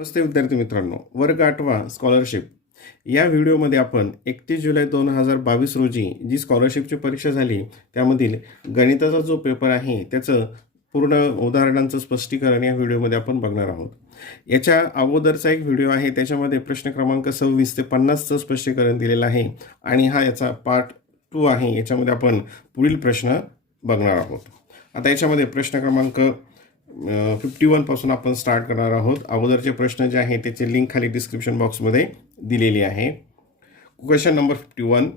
नमस्ते विद्यार्थी मित्रांनो, वर्ग 8वा स्कॉलरशिप या व्हिडिओमध्ये आपण 31 जुलै 2022 रोजी जी स्कॉलरशिपची परीक्षा झाली त्यामधील गणिताचा जो पेपर आहे त्याचं पूर्ण उदाहरणांचं स्पष्टीकरण या व्हिडिओमध्ये आपण बघणार आहोत. याच्या अगोदरचा एक व्हिडिओ आहे, त्याच्यामध्ये प्रश्न क्रमांक 26 ते 50चं स्पष्टीकरण दिलेलं आहे आणि हा याचा पार्ट 2 आहे. याच्यामध्ये आपण पुढील प्रश्न बघणार आहोत. आता याच्यामध्ये प्रश्न क्रमांक 51 पासून आपण स्टार्ट करणार आहोत. अगोदरचे प्रश्न जे आहेत त्याची लिंक खाली डिस्क्रिप्शन बॉक्समध्ये दिलेली आहे. Question number 51,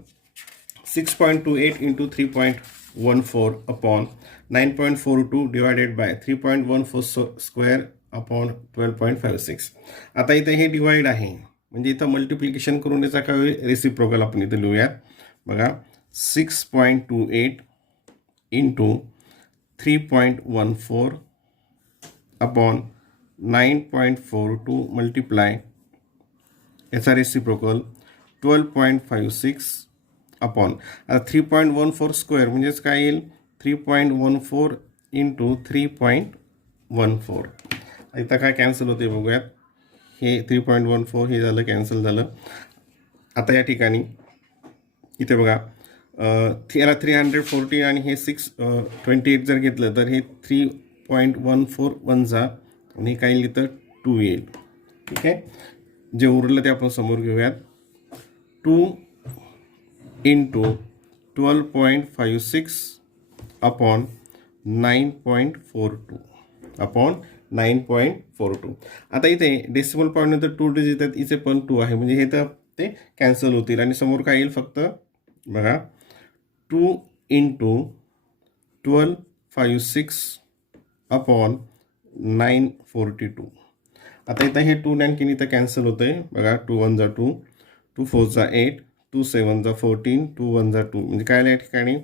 6.28 into 3.14 upon 9.42 divided by 3.14 square upon 12.56. आता इथे हे डिवाइड आहे, म्हणजे इथं मल्टिप्लिकेशन करून याचा काय होईल, रेसिप्रोकल आपण इथे लिहूयात. बघा, 6.28 इंटू 3.14 अपॉन 9.42 मल्टिप्लाय याचा रेसिप्रोकल 12.56 अपॉन, आता 3.14 स्क्वेअर म्हणजेच काय येईल, 3.14 इंटू 3.14. इथं काय कॅन्सल होते बघूयात. हे 3.14 हे झालं, कॅन्सल झालं. आता या ठिकाणी इथे बघा, याला 340 आणि हे 628 जर घेतलं तर हे 3.14 वनचा आणि काय येईल तर 2 येईल. ठीक आहे, जे उरलं ते आपण समोर घेऊयात. 2 इंटू 12.56 अपॉन 9.42 अपॉन 9.42. आता इथे डेसिमल पॉईंट नंतर 2 डिजिट आहेत, इथे पण 2 आहे, म्हणजे हे तर ते कॅन्सल होतील आणि समोर काय येईल फक्त बघा, 2 इंटू 12.56 अपॉन 942. आता इथं हे 2 आणखीन इथं कॅन्सल होतं आहे. बघा, 2 1 जा 2, 2 4 जा 8, 2 7 जा 14, 2 1 जा 2, म्हणजे काय या ठिकाणी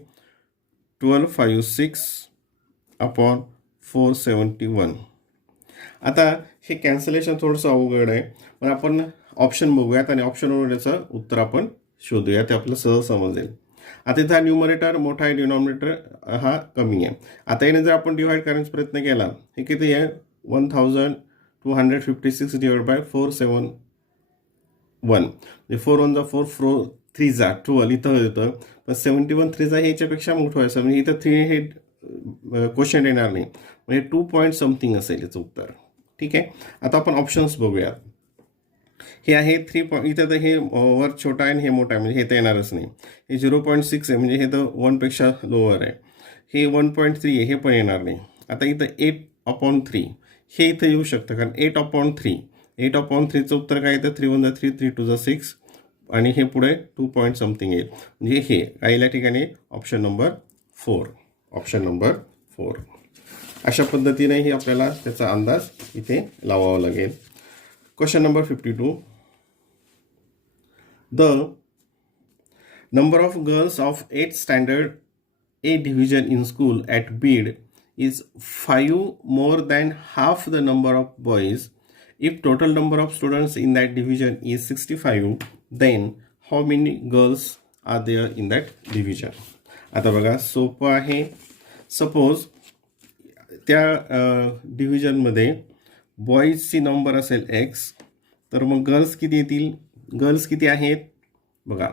12.56 अपॉन 471. आता हे कॅन्सलेशन थोडंसं अवघड आहे, पण आपण ऑप्शन बघूयात आणि ऑप्शनवर याचं उत्तर आपण शोधूया, ते आपलं सहज समजेल. आता इथं न्यूमरेटर मोठा आहे, डिनॉमिनेटर हा कमी आहे. आता याने जर आपण डिवाइड करण्याचा प्रयत्न केला, हे किती आहे, 1256 डिवाइड बाय 471, म्हणजे 4 1 जा 4, 4 3 जा 12 इथं येतं, पण 71 3 जा हे याच्यापेक्षा मोठं व्हायचं, म्हणजे इथं 3 हे क्वेश्चन येणार नाही, म्हणजे 2 पॉईंट समथिंग असेल याचं उत्तर. ठीक आहे, आता आपण ऑप्शन्स बघूयात. हे आहे 3 इथं तर हे वर छोटा आहे आणि हे मोठा आहे, म्हणजे हे तर येणारच नाही. हे 0.6 आहे, म्हणजे हे तर 1पेक्षा लोअर आहे. हे 1.3 आहे, हे पण येणार नाही. आता इथं 8/3 हे इथं येऊ शकतं, कारण 8/3चं उत्तर काय येतं, 3 1 जा 3, 3 2 जा 6 आणि हे पुढे 2 पॉईंट समथिंग येईल, म्हणजे हे काही ठिकाणी ऑप्शन नंबर 4. Option number 4. अशा पद्धतीनेही आपल्याला त्याचा अंदाज इथे लावावा लागेल. Question number 52. The number of girls of 8th standard A division in school at Bid is 5 more than half the number of boys. If total number of students in that division is 65, then how many girls are there in that division? आता बघा, सोपं आहे. Suppose त्या डिव्हिजनमध्ये बॉईजची number असेल x, तर मग girls किती येतील, गर्ल्स किती आहेत बघा,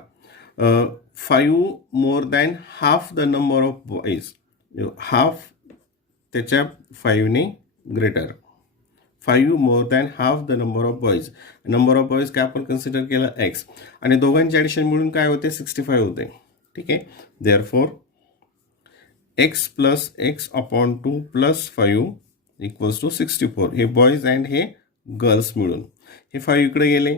5 more than half the number of boys, half त्याच्या 5ने greater, 5 more than half the number of boys. Number of boys काय आपण कन्सिडर केलं x, आणि दोघांची ॲडिशन मिळून काय होते, 65 होते. ठीक आहे, therefore x plus x upon 2 plus 5 equals to 64. हे बॉईज अँड हे गर्ल्स मिळून, हे 5 इकडे गेले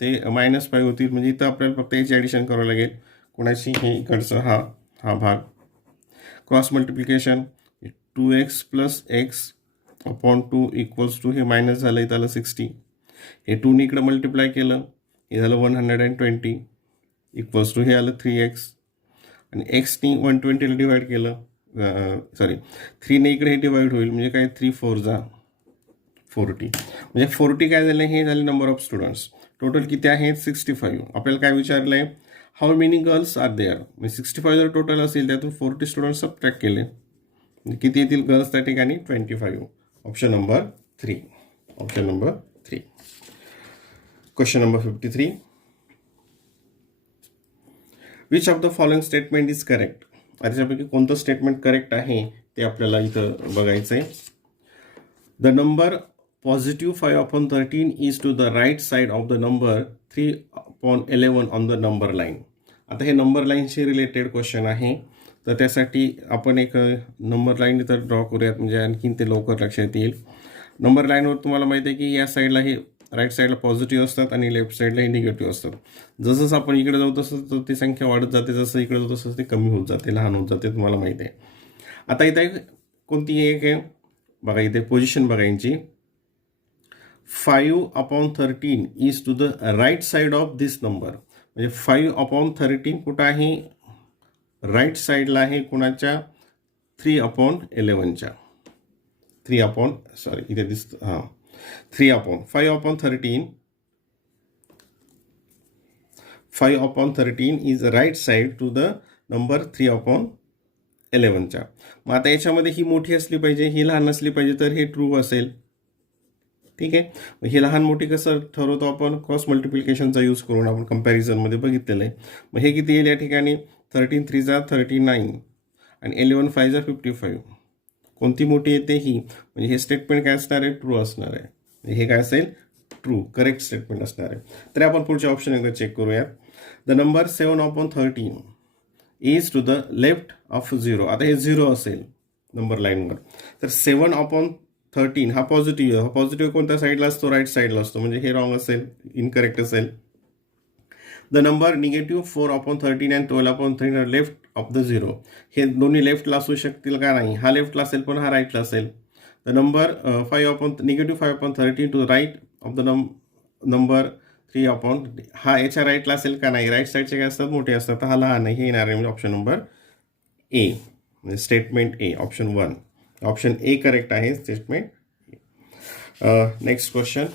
ते -5 होतील, म्हणजे इथं आपल्याला फक्त याची ॲडिशन करावं लागेल. कोणाची, हे इकडचं हा भाग, cross multiplication 2x plus x upon 2 equals to, हे मायनस झालं, इथं आलं 60. हे 2ने इकडं मल्टिप्लाय केलं, हे झालं 120 इक्वल्स टू, हे आलं 3x, आणि xने 120ला डिवाइड केलं, 3ने इकडे हे डिवाइड होईल, म्हणजे काय 3 4 जा 40, म्हणजे 40 काय झालं, हे झाले नंबर ऑफ स्टुडंट्स. टोटल किती आहेत, 65. आपल्याला काय विचारलं आहे, how many girls are there, म्हणजे 65 जर टोटल असेल त्यातून 40 स्टुडंट्स सबट्रॅक्ट केले, किती येतील गर्ल्स त्या ठिकाणी, 25. Option number 3. Option number 3. Question number 53. Which of the following statement is correct. त्याच्यापैकी कोणतं स्टेटमेंट करेक्ट आहे ते आपल्याला इथं बघायचं आहे. The number positive 5/13 is to the right side of the number 3/11 on the number line. आता हे नंबर लाईनशी रिलेटेड क्वेश्चन आहे, तर त्यासाठी आपण एक नंबर लाईन इथं ड्रॉ करूयात, म्हणजे आणखीन ते लवकर लक्षात येईल. नंबर लाईनवर तुम्हाला माहिती आहे की या साईडला हे राईट साईडला पॉझिटिव्ह असतात आणि लेफ्ट साईडला हे निगेटिव्ह असतात. जसं आपण इकडे जाऊ तसं ती संख्या वाढत जाते, जसं इकडे जाऊ तसं ते कमी होत जाते, लहान होत जाते, तुम्हाला माहिती आहे. आता इथे कोणती एक आहे बघा, इथे पोझिशन बघा यांची. 5/13 is to the right side of this number. म्हणजे 5/13 कुठं आहे, राईट साईडला आहे कुणाच्या, 3/11च्या. 3 इथे दिसतं, हां 5/13 is right side to the number 3/11च्या. मग आता याच्यामध्ये ही मोठी असली पाहिजे, ही लहान असली पाहिजे, तर हे ट्रू असेल. ठीक आहे. मग हे लहान मोठी कसं ठरवतो आपण, क्रॉस मल्टिप्लिकेशनचा यूज करून आपण कंपॅरिझनमध्ये बघितलेलं आहे. मग हे किती येईल या ठिकाणी, 13 3 39 आणि 11 5 55. कोणती मोठी येते ही, म्हणजे हे स्टेटमेंट काय असणार आहे, ट्रू असणार आहे. हे काय असेल, ट्रू करेक्ट स्टेटमेंट असणार आहे. तर आपण पुढचे ऑप्शन एकदा चेक करूयात. The number 7/13 is to the left of 0. आता हे 0 असेल नंबर लाईनवर, तर 7/13 हा पॉझिटिव्ह, हा पॉझिटिव्ह कोणत्या साईडला असतो, राईट साईडला असतो, म्हणजे हे रॉंग असेल, इनकरेक्ट असेल. द नंबर -4/13 आणि 12/13 लेफ्ट ऑफ द 0. हे दोन्ही लेफ्टला असू शकतील का, नाही, हा लेफ्टला असेल पण हा राईटला असेल. The number -5/13 to the right of the number 3/, हा याच्या राईटला असेल का, नाही, राईट साईडचे काय असतात, मोठे असतात, हा लहान आहे, हे येणार आहे. म्हणजे ऑप्शन नंबर ए, म्हणजे statement A, option 1. Option A correct आहे, स्टेटमेंट. Next question.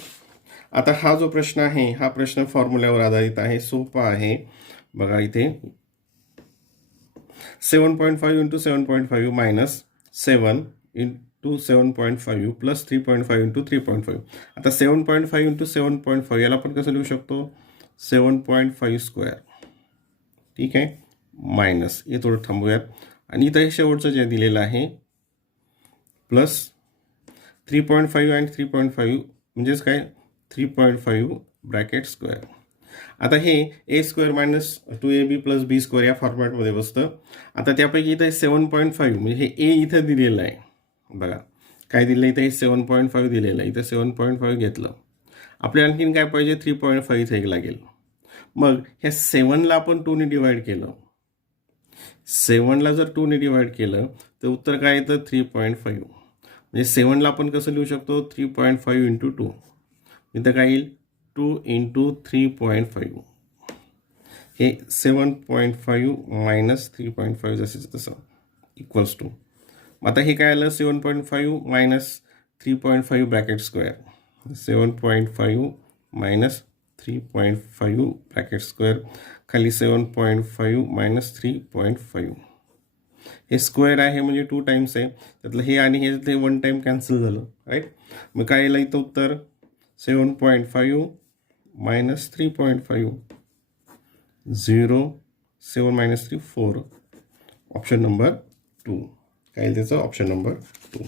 आता हा जो प्रश्न आहे, हा प्रश्न फॉर्म्युल्यावर आधारित आहे, सोपा आहे. बघा इथे 7.5 × 7.5 मायनस 7 × 7.5 प्लस 3.5 × 3.5. आता 7.5 × 7.5 याला आपण कसं लिहू शकतो, 7.5 स्क्वेअर. ठीक आहे, मायनस, हे थोडं थांबूयात. आणि इथं हे शेवटचं जे दिलेलं आहे प्लस 3.5 आणि 3.5 म्हणजेच काय, 3.5 ब्रॅकेट स्क्वेअर. आता हे a² minus 2ab plus b² या फॉर्मॅटमध्ये बसतं. आता त्यापैकी इथं 7.5 म्हणजे हे ए इथं दिलेलं आहे, बघा काय दिलं इथं, हे 7.5 दिलेलं आहे, इथं 7.5 घेतलं. आपल्याला आणखीन काय पाहिजे, 3.5 इथे एक लागेल. मग ह्या 7ला आपण 2ने डिवाइड केलं, 7ला जर 2ने डिवाइड केलं तर उत्तर काय येतं, 3.5. म्हणजे 7ला आपण कसं लिहू शकतो, 3.5 × 2. इथं काय येईल, 2 × 3.5. हे 7.5 मायनस 3.5 जसं तसं इक्वल्स टू. आता हे काय आलं, 7.5 minus 3.5 bracket square. 7.5 minus 3.5 bracket square, खाली 7.5 मायनस 3.5. हे स्क्वेअर आहे म्हणजे 2 टाइम्स आहे, त्यातलं हे आणि हे 1 टाइम कॅन्सल झालं, राईट. मग काय येईल इथं उत्तर, 7.5 मायनस 3.5, 0, 7 मायनस 3 4. ऑप्शन नंबर 2 काय येईल त्याचं, option number 2.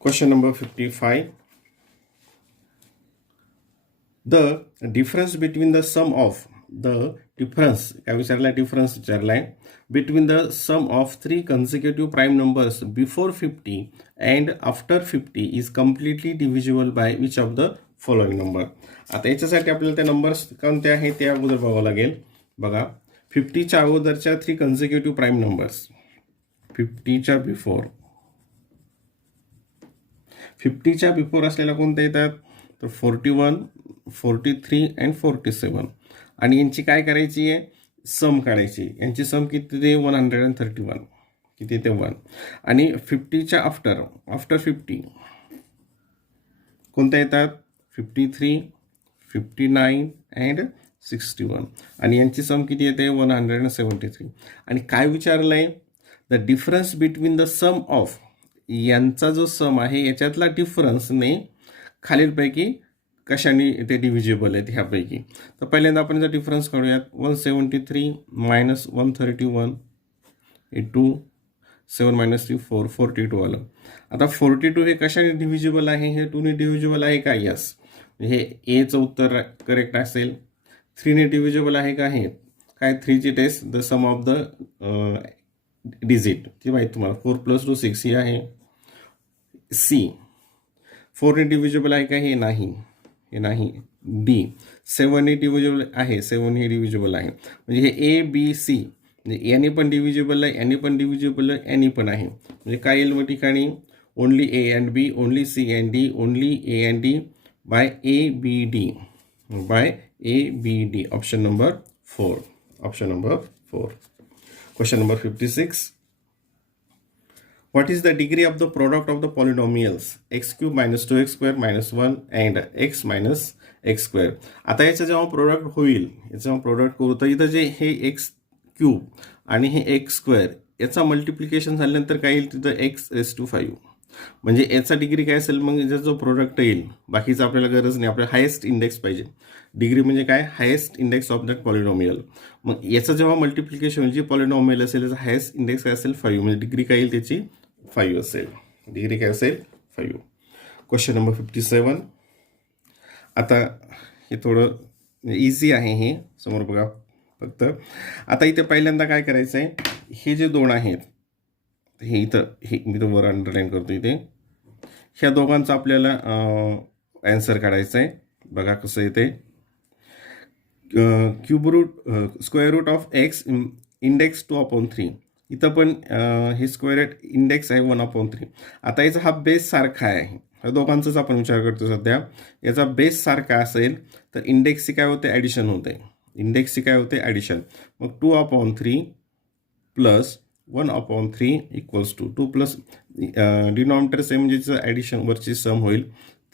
Question number 55. The difference between the sum of the difference काय विचारलाय, डिफरन्स विचारलाय, between the sum of 3 consecutive prime numbers before 50 and after 50 is completely divisible by which of the following number. आता याच्यासाठी आपल्याला त्या numbers कोणते आहेत ते अगोदर बघावं लागेल. बघा 50च्या अगोदरच्या 3 consecutive प्राईम नंबर्स, 50च्या बिफोर, 50च्या बिफोर असलेल्या कोणत्या येतात, तर 41, 43 अँड 47. आणि यांची काय करायची आहे, सम काढायची. यांची सम किती ते 131, किती ते 1. आणि 50च्या आफ्टर 50 कोणत्या येतात, 53, 59 अँड 61. आणि यांची सम किती येते, 173. आणि काय विचारलं आहे, the difference between the sum of, यांचा जो सम आहे याच्यातला डिफरन्सने खालीलपैकी कशाने ते डिव्हिजिबल आहेत ह्यापैकी. तर पहिल्यांदा आपण याचा डिफरन्स काढूयात. 173 मायनस 131 इंटू 7 मायनस 3 4 42 आलं. आता 42 हे कशाने डिव्हिजिबल आहे? हे 2ने डिव्हिजिबल आहे का? यस. हे एचं उत्तर करेक्ट असेल. 3ने डिव्हिजिबल आहे का? हे काय 3ची test the sum of the digit ती माहीत तुम्हाला. 4 + 2 6 ही आहे. सी 4ने डिव्हिजिबल आहे का? हे नाही, हे नाही. डी 7ने डिव्हिजिबल आहे. 7 हे डिव्हिजिबल आहे. म्हणजे हे ए बी सी म्हणजे याने पण डिव्हिजिबल आहे, याने पण डिव्हिजिबल आहे, याने पण आहे. म्हणजे काय येईल मग ठिकाणी? Only A and B, only C and D, only A and D by A B D, by A B D. Option number 4. Option number 4. Question number 56. What is the degree of the product of the polynomials x cube minus 2x square minus 1 and x minus x square? आता याचं जेव्हा product होईल, याचं जेव्हा product करू तर इथं जे हे एक्स क्यूब आणि हे एक्स स्क्वेअर याचा मल्टिप्लिकेशन झाल्यानंतर काय येईल? तिथं x⁵. म्हणजे याचा डिग्री काय असेल? मग याचा जो प्रोडक्ट येईल, बाकीचं आपल्याला गरज नाही, आपल्याला हायेस्ट इंडेक्स पाहिजे. डिग्री म्हणजे काय? Highest index of that polynomial. मग याचं जेव्हा मल्टिप्लिकेशन होईल, जी पॉलिनॉमियल असेल याचा हायेस्ट इंडेक्स काय असेल? 5. म्हणजे डिग्री काय येईल त्याची? 5 असेल. डिग्री काय असेल? 5. Question number 57. आता हे थोडं इझी आहे, हे समोर बघा फक्त. आता इथे पहिल्यांदा काय करायचं आहे? हे जे दोन आहेत हे इथं, हे मी वर अंडरलाईन करतो इथे, ह्या दोघांचा आपल्याला ॲन्सर काढायचा आहे. बघा कसं येते. Cube root square root of X index 2/3. इथं पण हे स्क्वेअर इंडेक्स आहे 1/3. आता याचा हा बेस सारखा आहे. ह्या दोघांचाच आपण विचार करतो सध्या. याचा बेस सारखा असेल तर इंडेक्सची काय होते? ॲडिशन होते. इंडेक्सची काय होते? ॲडिशन. मग 2/3 plus 1/3 equals to 2 plus denominator same म्हणजे ॲडिशन वरची सम होईल.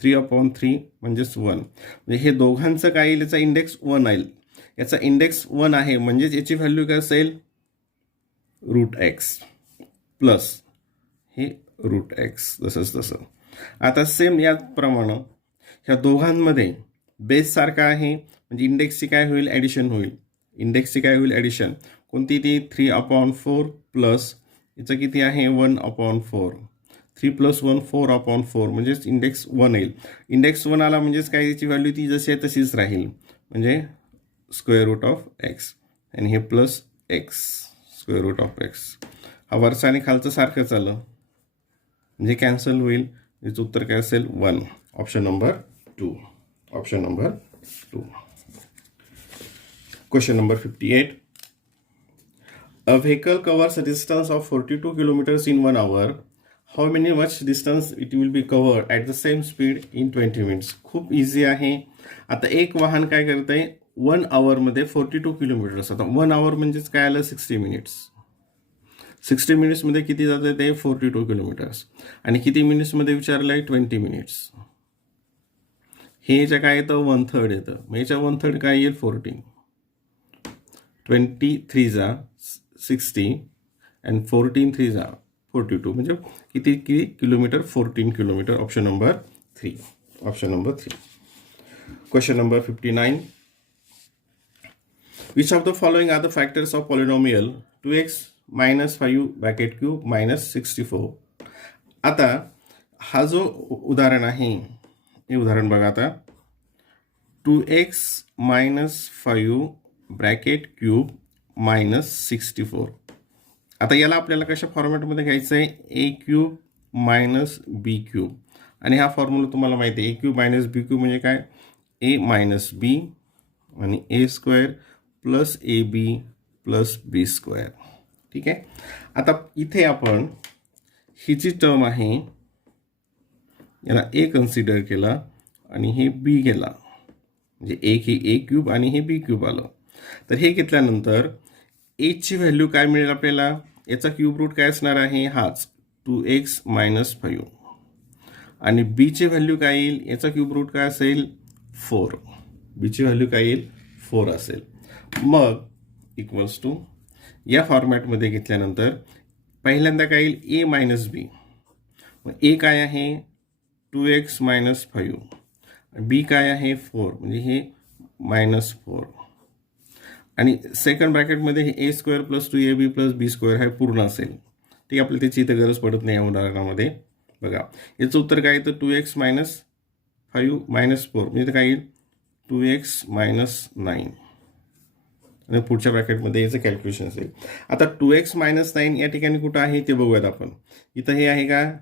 3/3 म्हणजेच 1. म्हणजे हे दोघांचं काय येईल? याचा इंडेक्स 1 येईल. याचा इंडेक्स 1 आहे म्हणजेच याची व्हॅल्यू काय असेल? √x प्लस हे √x. तसंच तसं. आता सेम याप्रमाणे ह्या दोघांमध्ये बेस सारखा आहे म्हणजे इंडेक्सची काय होईल? ॲडिशन होईल. इंडेक्सची काय होईल? ॲडिशन. कोणती ती? 3/4 प्लस याचं किती आहे? 1/4. 3 + 1 4/4 म्हणजेच इंडेक्स 1 येईल. इंडेक्स 1 आला म्हणजेच काय? याची व्हॅल्यू ती जशी आहे तशीच राहील. म्हणजे स्क्वेअर रूट ऑफ एक्स आणि हे plus X square root of X. हा वरचा आणि खालचं सारखं चाललं म्हणजे कॅन्सल होईल. याचं उत्तर काय असेल? 1. Option number 2. Option number 2. Question number 58. A vehicle covers a distance of 42 kilometers in 1 hour. How much distance it will be covered at the same speed in 20 minutes? खूप इझी आहे. आता एक वाहन काय करत आहे? 1 आवरमध्ये 42 किलोमीटर्स. आता 1 आवर म्हणजेच काय आलं? 60 मिनिट्स. 60 मिनिट्समध्ये किती जातं ते? 42 किलोमीटर्स. आणि किती मिनिट्समध्ये विचारलं आहे? 20 मिनिट्स. हे याच्या काय येतं? 1/3 येतं. मग याच्या 1/3 काय येईल? 14. 23 जा 60 आणि 14 3 जा 42 म्हणजे किती kilometre? 14 kilometre. Option number 3. Option number 3. Question number 59. Which of the following are the factors of polynomial 2x minus 5 bracket cube minus 64? आता हा जो उदाहरण आहे हे उदाहरण बघा. आता 2x minus 5 bracket cube minus 64. आता याला आपल्याला कशा फॉर्मॅटमध्ये घ्यायचं आहे? A cube minus B cube. आणि हा फॉर्म्युला तुम्हाला माहिती आहे. A cube minus B cube म्हणजे काय? ए मायनस बी आणि A square plus A B plus B square. ठीक आहे. आता इथे आपण ही जी टर्म आहे याला ए कन्सिडर केला आणि हे बी गेला म्हणजे एक हे ए क्यूब आणि हे बी क्यूब आलं. तर हे घेतल्यानंतर एची व्हॅल्यू काय मिळेल आपल्याला? याचा क्यूब रूट काय असणार आहे? हाच 2x मायनस 5. आणि बीची व्हॅल्यू काय येईल? याचा क्यूब रूट काय असेल? 4. बीची व्हॅल्यू काय येईल? 4 असेल. मग इक्वल्स टू या फॉर्मॅटमध्ये घेतल्यानंतर पहिल्यांदा काय येईल? ए मायनस बी. मग ए काय आहे? 2x मायनस 5 बी काय आहे 4 म्हणजे हे -4 आणि सेकंड ब्रॅकेटमध्ये हे ए square plus 2ab plus B square हे पूर्ण असेल. ठीक आपल्याला त्याची इथं गरज पडत नाही या उदाहरणामध्ये. बघा याचं उत्तर काय येतं 2x - 5 - 4 म्हणजे काय येईल 2x - 9 आणि पुढच्या ब्रॅकेटमध्ये याचं कॅल्क्युलेशन असेल. आता 2x - 9 या ठिकाणी कुठं आहे ते बघूयात आपण. इथं हे आहे का,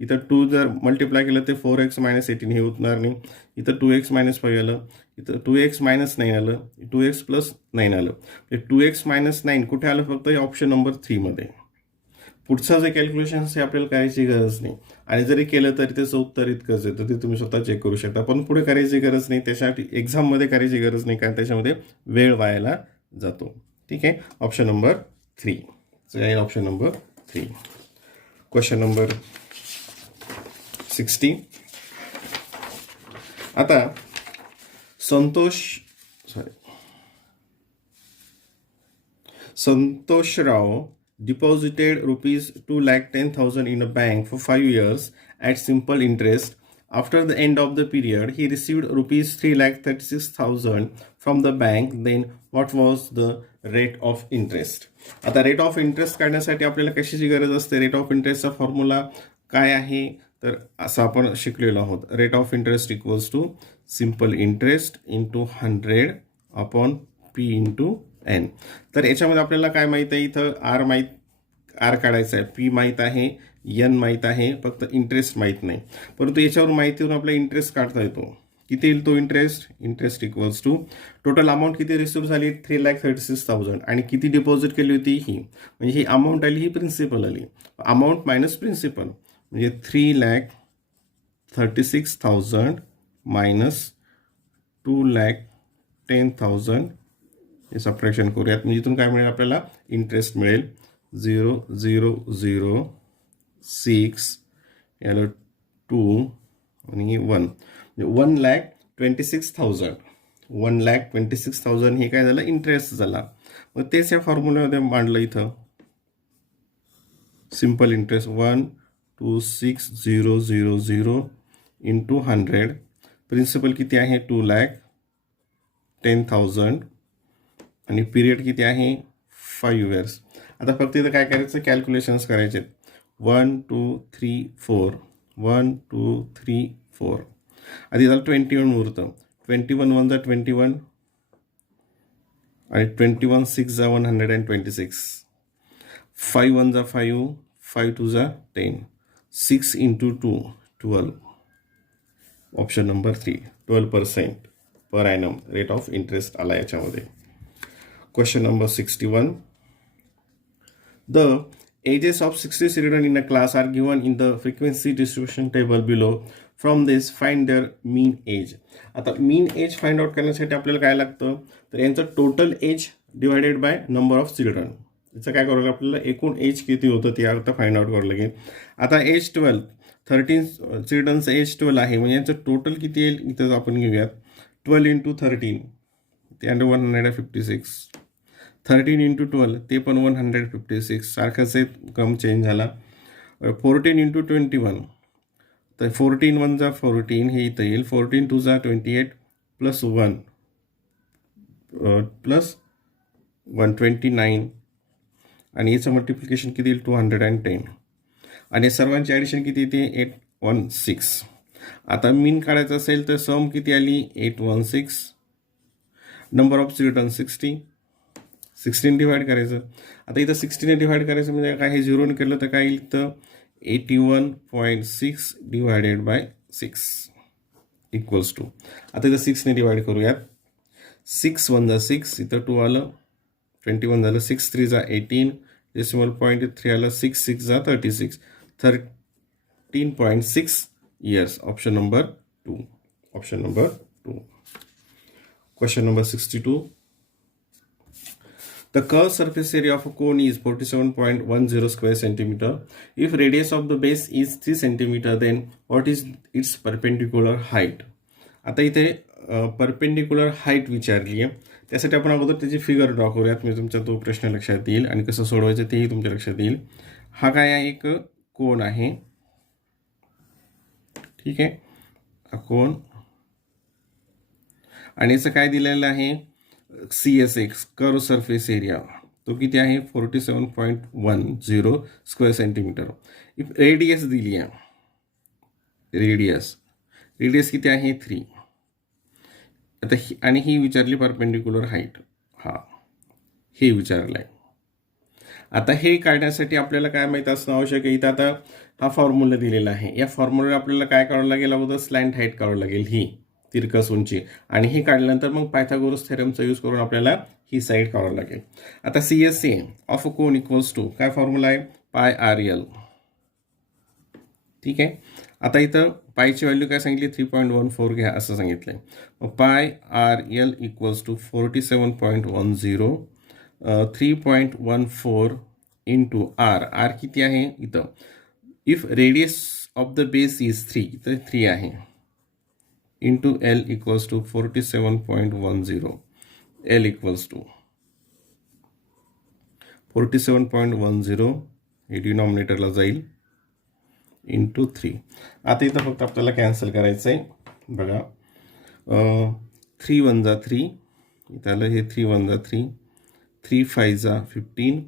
इथं 2 जर मल्टिप्लाय केलं ते 4x - 18 हे उतरणार नाही. इथं 2x - 5 आलं, इथं 2x - 9 आलं, 2x + 9 आलं. 2x - 9 कुठे आलं फक्त हे ऑप्शन नंबर 3 मध्ये. पुढचं जे कॅल्क्युलेशन हे आपल्याला करायची गरज नाही आणि जरी केलं तरी त्याचं उत्तर इतकंच येतं, ते तुम्ही स्वतः चेक करू शकता. पण पुढे करायची गरज नाही, त्यासाठी एक्झाममध्ये करायची गरज नाही कारण त्याच्यामध्ये वेळ वायाला जातो. ठीक आहे, option number 3 option number 3. Question number 60. आता Santoshraw deposited rupees 2,10,000 in a bank for 5 years at simple interest. After the end of the period, he received rupees 3,36,000 from the bank. Then what was the rate of interest? आता rate of interest काढण्यासाठी आपल्याला कशाची गरज असते? Rate of इंटरेस्टचा formula काय आहे तर असं आपण शिकलेलो आहोत. Rate of interest equals to simple interest into 100 upon P into N. तर याच्यामध्ये आपल्याला काय माहीत आहे, इथं आर काढायचं आहे, पी माहीत आहे, एन माहीत आहे, फक्त इंटरेस्ट माहीत नाही. परंतु याच्यावर माहितीवरून आपल्याला इंटरेस्ट काढता येतो. किती येईल तो interest equals to total amount किती रिसिव्ह झाली 3,36,000 आणि किती डिपॉझिट केली होती ही, म्हणजे ही अमाऊंट आली, ही प्रिन्सिपल आली. अमाऊंट मायनस प्रिन्सिपल म्हणजे 3,36,000 मायनस 2,10,000 हे सबट्रॅक्शन करूयात. म्हणजे इथून काय मिळेल आपल्याला, इंटरेस्ट मिळेल 0,006 याला 2 आणि 1 म्हणजे 1,26,000. 1,26,000 हे काय झालं, इंटरेस्ट झाला. मग तेच या फॉर्म्युल्यामध्ये मांडलं इथं. Simple interest 1,26,000 into 100. प्रिन्सिपल किती आहे 2,10,000 आणि पिरियड किती आहे 5 years. आता फक्त इथं काय करायचं, कॅल्क्युलेशन्स करायचे. 1 2 3 4 1 2 3 4 आधी झालं 21 उरतं. 21 1 जा 21 आणि 21 6 जा 126. 5 1 जा 5 5 2 जा 10 6 into 2 12. Option number 3 12% per annum rate of interest आला याच्यामध्ये. Question number 61. The ages of 60 children in a class are given in the frequency distribution table below. From this, find their mean age. आता मीन age find out करण्यासाठी आपल्याला काय लागतं, तर यांचं total age divided by number of children. याचं काय करावं लागेल, आपल्याला एकूण एज किती होतं ते आता फाइंड आउट करावं लागेल. आता एज 13 चिल्ड्रनचं एज 12 आहे, म्हणजे यांचं टोटल किती येईल इथं आपण घेऊयात. 12 इंटू 13 ते 156. 13 इंटू 12 ते पण 156. सारखाच आहे, कम चेंज झाला. 14 इंटू 21 तर 14 1 जा 14 हे इथं येईल. 14 2 जा 28 प्लस 1 प्लस 129 आणि याचं मल्टिप्लिकेशन किती येईल 210 आणि सर्वांची ॲडिशन किती येते 816. आता मीन काढायचं असेल तर सम किती आली 816. नंबर ऑफ चिल्ड्रन 16 डिवाइड करायचं. आता इथं 16 डिवाइड करायचं म्हणजे काय, हे 0 केलं तर काय येईल तर 81.6 डिवायडेड बाय 6 इक्वल्स टू. आता इथं 6ने डिवाइड करूयात. 6 1 जा 6 इथं 2 आलं, 21 झालं. 6 3 जा 18 डेसिमल पॉईंट 3 आलं. 6 6 जा 36 13.6 years. Option number 2. Option number 2. Question number 62. The curved surface area of a cone is 47.10 square centimeter. If radius of the base is 3 centimeter, then what is its perpendicular height? आता इथे perpendicular height विचारली आहे, त्यासाठी आपण अगोदर त्याची figure draw करूयात. म्हणजे तुमच्या तो प्रश्न लक्षात येईल आणि कसं सोडवायचं तेही तुमच्या लक्षात येईल. हा काय आहे, एक कोन आहे. ठीक आहे, हा कोन आणि याचं काय दिलेलं आहे CSX कर्व सरफेस एरिया तो किती आहे 47.10 स्क्वेअर सेंटीमीटर. इफ रेडियस दिली आहे रेडियस किती आहे 3. आता आणि ही विचारली परपेंडिक्युलर हाईट हे विचारलं आहे. आता हे काढण्यासाठी आपल्याला काय माहीत असणं आवश्यक आहे. इथं आता हा फॉर्म्युला दिलेला आहे. या फॉर्म्युला आपल्याला काय काढावं लागेल अगोदर स्लॅन्ट हाईट काढावं लागेल ही तिरकस उंची आणि हे काढल्यानंतर मग पायथागोरस थेरमचा यूज करून आपल्याला ही साईड काढावं लागेल. आता CSA of a cone equals to काय फॉर्म्युला आहे पाय RL. ठीक आहे. आता इथं पायची व्हॅल्यू काय सांगितली 3.14 घ्या असं सांगितलंय. मग pi RL equals to 47.10 3.14 into R किती आहे इथं. If radius of the base is 3 तर 3 आहे into L equals to 47.10 L equals to 47.10 हे डिनॉमिनेटरला जाईल इंटू 3. आता इथं फक्त आपल्याला कॅन्सल करायचं आहे बघा. 3 1 जा 3 इथं आलं हे 3 1 जा 3 3 5 जा 15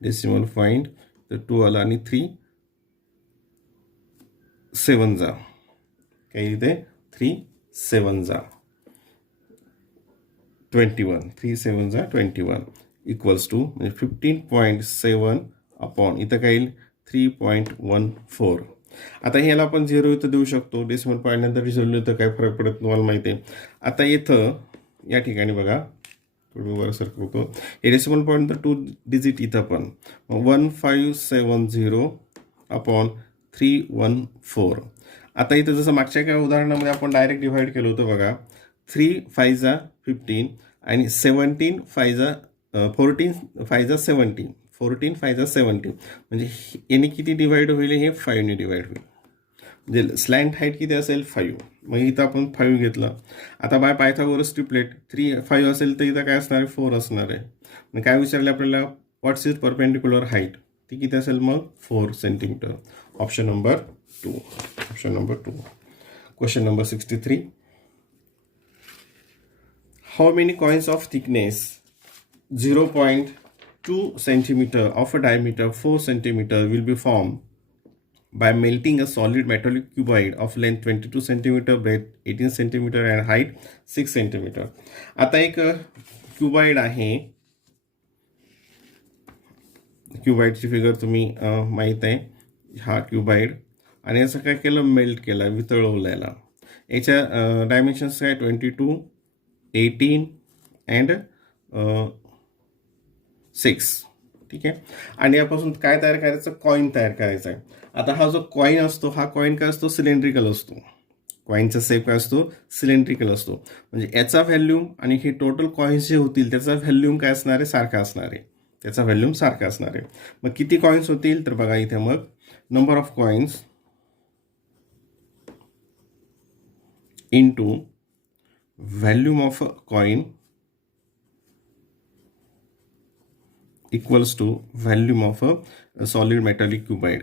डेसिमल पॉईंट तर 2 आला आणि 3 7 जा काही इथे 3 7 जा 21 3 7 जा 21 इक्वल्स टू म्हणजे 15.7 अपॉन इथं काय येईल 3.14. आता ह्याला आपण 0 इथं देऊ शकतो डेसिमल पॉईंट नंतर 0 तर काय फरक पडत तुम्हाला माहिती आहे. आता इथं या ठिकाणी बघा थोडं वर सरकवतो हे डेसिमल पॉईंट तर 2 डिजिट इथं पण 1570 अपॉन 314. आता इथं जसं मागच्या काही उदाहरणामध्ये आपण डायरेक्ट डिव्हाइड केलं होतं बघा 3 5 जा 15 आणि 17 5 जा 14 5 जा 17 14 5 जा 17 म्हणजे याने किती डिवाइड होईल हे 5 ने डिवाइड होईल. म्हणजे स्लॅन्ट हाईट किती असेल 5. मग इथं आपण 5 घेतला. आता बाय पायथागोरस ट्रिपलेट 3 5 असेल तर इथं काय असणार आहे 4 असणार आहे. मग काय विचारलं आपल्याला व्हॉट्स इज परपेंडिक्युलर हाईट ती किती असेल मग 4 centimetre. Option number 2. Question number 63. How many coins of thickness 0.2 centimeter of a diameter 4 centimeter will be formed by melting a solid metallic cuboid of length 22 centimeter, breadth 18 centimeter and height 6 centimeter. आता एक क्युबाइड आहे. क्युबाइडची figure तुम्ही माहीत आहे. हा क्युबाइड आणि याचं काय केलं मेल्ट केला वितळवलं याला. याच्या डायमेन्शन्स काय 22 18 अँड 6. ठीक आहे. आणि यापासून काय तयार करायचं कॉईन तयार करायचा आहे. आता हा जो कॉईन असतो हा कॉईन काय असतो सिलेंड्रिकल असतो. कॉईनचा शेप काय असतो सिलेंड्रिकल असतो. म्हणजे याचा व्हॅल्यूम आणि हे टोटल कॉईन्स जे होतील त्याचा व्हॅल्यूम काय असणार आहे सारखा असणार आहे. त्याचा व्हॅल्यूम सारखा असणार आहे. मग किती कॉईन्स होतील तर बघा इथे मग number of coins into volume of coin equals to volume of a solid metallic cuboid.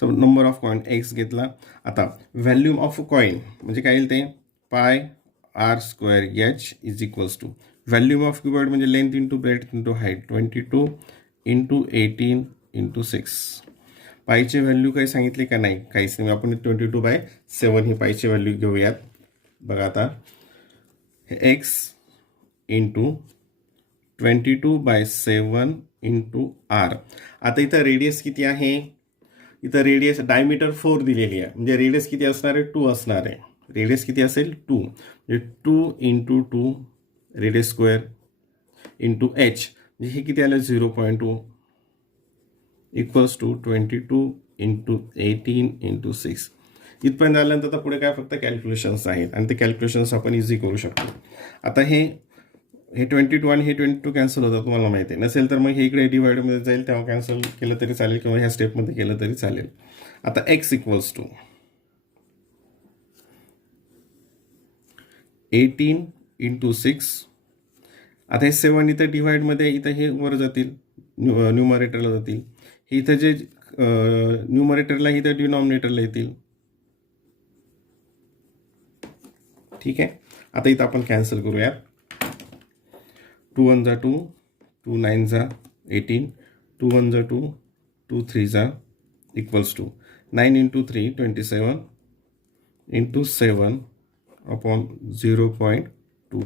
So number of coin X घेतला. आता व्हॅल्यूम ऑफ कॉईन म्हणजे काय येईल ते pi R² is equals to volume of cuboid म्हणजे length into breadth into height 22 into 18 into 6. पायची value काही सांगितली का नाही काहीच नाही. आपण 22/7 ही पायची व्हॅल्यू घेऊयात. बघा आता एक्स इंटू 22/7 इंटू R. आता इथं रेडियस किती आहे इथं रेडियस डायमीटर 4 दिलेली आहे म्हणजे रेडियस किती असणार आहे 2 असणार आहे. रेडियस किती असेल 2 म्हणजे 2 into 2 radius square into H म्हणजे हे किती आलं 0.2 इक्वल्स टू 22 इंटू 18 इंटू 6. इथपर्यंत आल्यानंतर आता पुढे काय फक्त कॅल्क्युलेशन्स आहेत आणि ते कॅल्क्युलेशन्स आपण इझी करू शकतो. आता हे 22 आणि हे 22 कॅन्सल होतात तुम्हाला माहिती आहे. नसेल तर मग हे इकडे डिवाइडमध्ये जाईल तेव्हा कॅन्सल केलं तरी चालेल किंवा ह्या स्टेपमध्ये केलं तरी चालेल. आता एक्स इक्वल्स टू 18 इंटू 6. आता हे 7 इथं डिवाइडमध्ये इथं हे वर जातील न्यूमरेटरला जातील. हे इथं जे न्यूमरेटरला इथं डिनॉमिनेटरला येतील. ठीक आहे. आता इथं आपण कॅन्सल करूयात. 2 1 जा 2, 2 9 जा 18, 2 1 जा 2, 2 3 जा equals to 9 into 3 27 into 7 upon 0.2.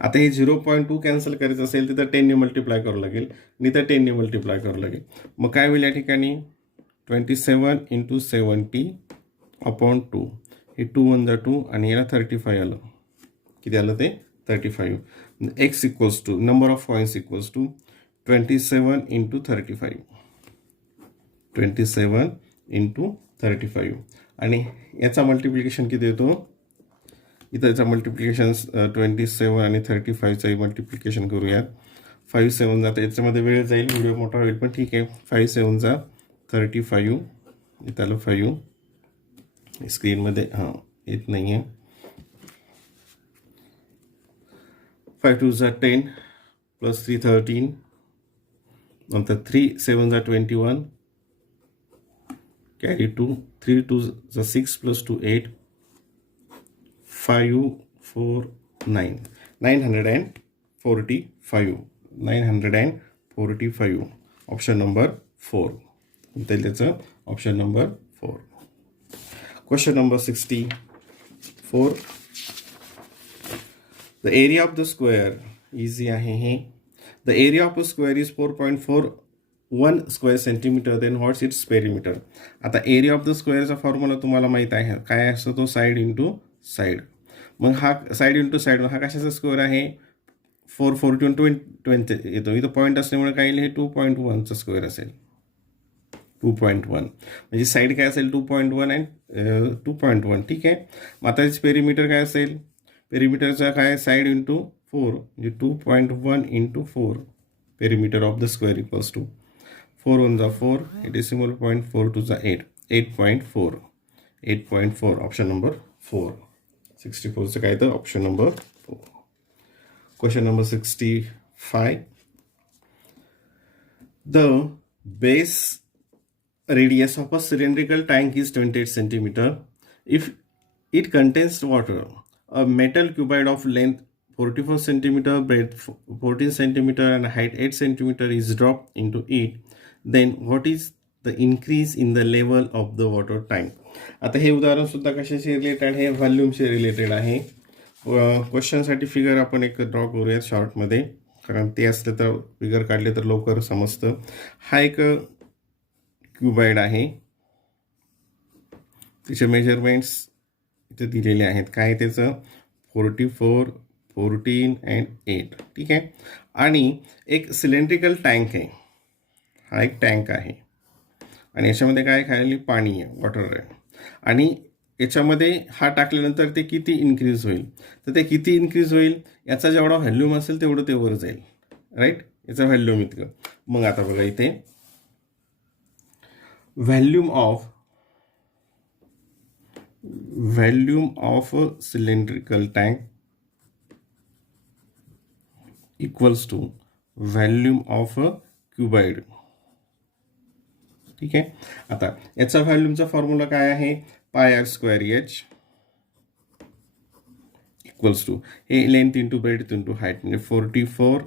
आता हे 0.2 कॅन्सल करायचं असेल तर 10ने मल्टिप्लाय करावं लागेल, नाही तर 10ने मल्टिप्लाय करावं लागेल. मग काय होईल या ठिकाणी 27 इंटू 70 अपॉन 2. हे 2 1 जा 2 आणि याला 35 आलं. किती आलं ते 35. X equals to number of points equals to 27 into 35. 27 into 35 आणि याचा मल्टिप्लिकेशन किती येतो. इथं याचा मल्टिप्लिकेशन 27 आणि 35चं मल्टिप्लिकेशन करूयात. 5 7 जातं, याच्यामध्ये वेळ जाईल, व्हिडिओ मोठा होईल, पण ठीक आहे. 5 7 जा 35. इथं आलं 5. स्क्रीनमध्ये येत नाही आहे. 5 2 जा 10 प्लस 3 13. नंतर 3 7 जा 21. कॅरी 2. 3 2 जा 6 प्लस 2 8. 5 4 9. 945. 945. Option number 4. त्याचं option number 4. Question number 64. The area of the square easy आहे हे. The area of a square is 4.41 square centimetre. Then what's its perimeter. आता एरिया ऑफ द स्क्वेअरचा फॉर्म्युला तुम्हाला माहीत आहे काय असतो तो, साईड इंटू साईड. मग हा साईड इंटू साईड, हा कशाचा स्क्वेअर आहे 441 20 येतो. इथं पॉईंट असल्यामुळे काय येईल, हे 2.1चा स्क्वेअर असेल. 2.1 म्हणजे साईड काय असेल 2.1 अँड 2.1. ठीक आहे. मग आता पेरिमीटर काय असेल, पेरिमीटरचा काय साईड इंटू 4 म्हणजे 2.1 into 4 perimeter of the square equals to 4 1 जा 4, डेसिमल पॉईंट 4 2 जा 8, 8.4. 8.4 ऑप्शन नंबर 4. 64चं काय तर option number 4. Question number 65. The base radius of a cylindrical tank is 28 centimeter. If it contains water, a metal cuboid of length 44 centimeter, breadth 14 centimeter and height 8 centimeter is dropped into it, then what is the increase in the level of the water tank. आता हे उदाहरण सुद्धा कशाशी related आहे, व्हॉल्यूमशी related आहे. क्वेश्चनसाठी figure आपण एक draw करूयात शॉर्टमध्ये, कारण ते असलं तर फिगर काढले तर लवकर समजतं. हा एक क्युबाइड आहे, तिचे मेजरमेंट्स इथे दिलेले आहेत. काय त्याचं 44 14 अँड 8. ठीक आहे. आणि एक सिलेंड्रिकल टँक आहे, हा एक टँक आहे आणि याच्यामध्ये काय खाली पाणी आहे, वॉटर आहे. आणि याच्यामध्ये हा टाकल्यानंतर ते किती इन्क्रीज होईल, तर ते किती इन्क्रीज होईल याचा जेवढा व्हॅल्यूम असेल तेवढं ते वर जाईल. राईट, याचा व्हॅल्यूम इतकं. मग आता बघा इथे volume of cylindrical tank equals to volume of a cuboid. ठीक आहे. आता याचा व्हॅल्यूमचा फॉर्म्युला काय आहे, pi R square H equals to हे length into breadth into height, म्हणजे 44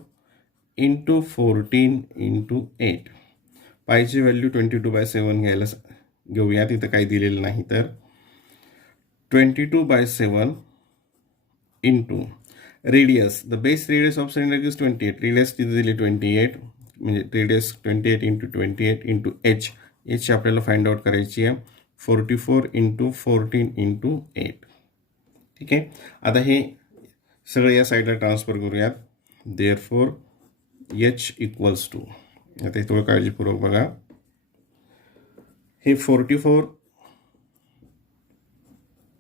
इंटू 14 इंटू 8. पायची व्हॅल्यू 22/7 घेऊया, तिथं काही दिलेलं नाही तर 22/7 into radius. The base radius of cylinder is 28. Radius तिथे दिली 28, म्हणजे रेडियस 28 इंटू 28 इंटू एच. एचची आपल्याला फाइंड आउट करायची आहे 44 इंटू 14 इंटू 8. ठीक आहे. आता हे सगळं या साईडला ट्रान्सफर करूयात. देअरफॉर एच इक्वल्स टू, आता हे थोडं काळजीपूर्वक बघा, हे 44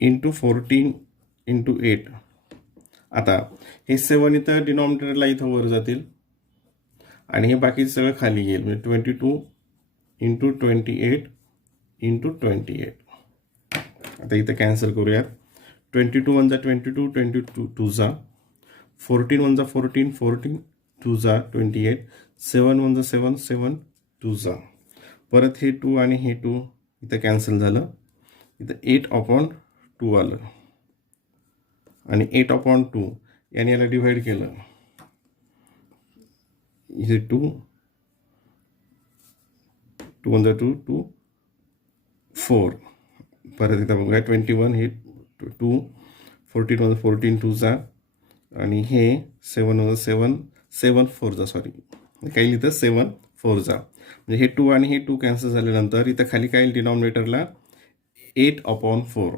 इंटू 14 इंटू 8. आता हे 7 इथं डिनॉमिनेटरला इथं वर जातील आणि हे बाकी सगळं खाली येईल, म्हणजे 22 इंटू 28 इंटू 28. आता इथं कॅन्सल करूयात. 22 1 जा 22, 22 2 जा 14 1 जा 14, 14 2 जा 28, 7 1 जा 7, 7 2 जा. परत हे 2 आणि हे 2 इथं कॅन्सल झालं. इथं 8/2 आलं. आणि 8/2 याने याला डिव्हाइड केलं, इथे 2 2 × 2 2 4. परत एकदा बघूया, 21 हे 2 14 14 2 आणि हे 7 7 7 4 सॉरी काही लिहितं 7 4 म्हणजे हे 2 आणि हे 2 कॅन्सल झाल्यानंतर इथं खाली काय येईल डिनॉमिनेटरला 8/4.